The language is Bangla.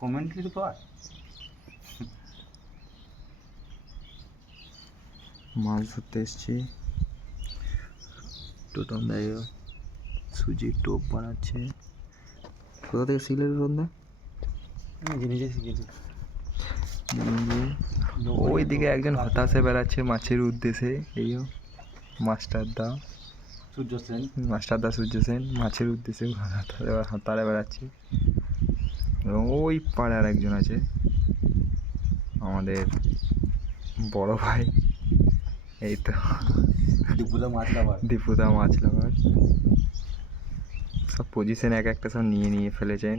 কমেন্ট্রি পাওয়ার মাছ ধরতে এসছি। টোটন দাই সুজির টোপ বানাচ্ছে। কোথা থেকে শিখলে টোটন দা? নিজে নিজে শিখেছি। ওইদিকে একজন হতাশে বেড়াচ্ছে মাছের উদ্দেশ্যে। এই মাস্টার দা সূর্য সেন, সূর্য সেন মাছের উদ্দেশ্যে হাতারে বেড়াচ্ছে। এবং ওই পাড়ার একজন আছে আমাদের বড় ভাই, এই তো দীপুদা মাছ লাভার। সব পজিশন এক একটা সব নিয়ে ফেলেছেন।